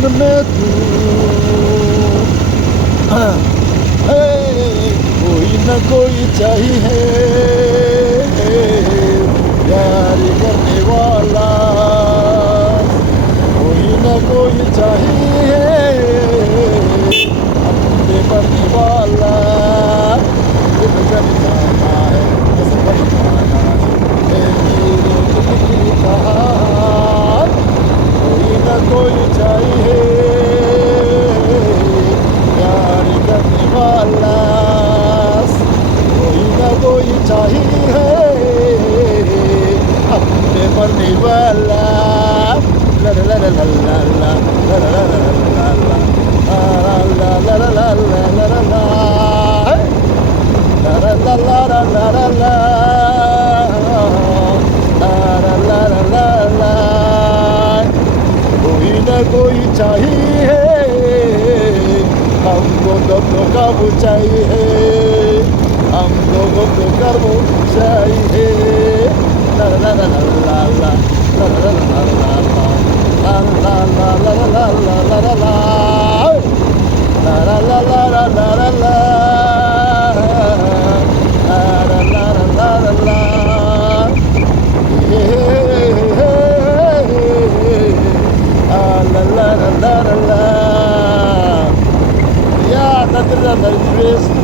हुस्न में तू है, कोई न कोई चाहिए प्यार करने वाला, कोई न कोई चाहिए अपने बनने वाला। दिल जब जाना है बस बन जाना है मेरे दिल की कहानी, कोई न कोई चाहिए प्यार करने वाला, कोई न कोई चाहिए अपने मरने वाला। ला ला ला ला ला ला ला ला ला ला ला ला ला ला ला ला ला ला la la la la la la la la la la la la, कोई न कोई चाहिए हमको तो कब चाहिए, हमको तो कब चाहिए। ला ला ला ला ला ला ला ला ला ला ला ला ला ला ला ला ला ला ला la la la la la la la la la la la. Yeah, that's the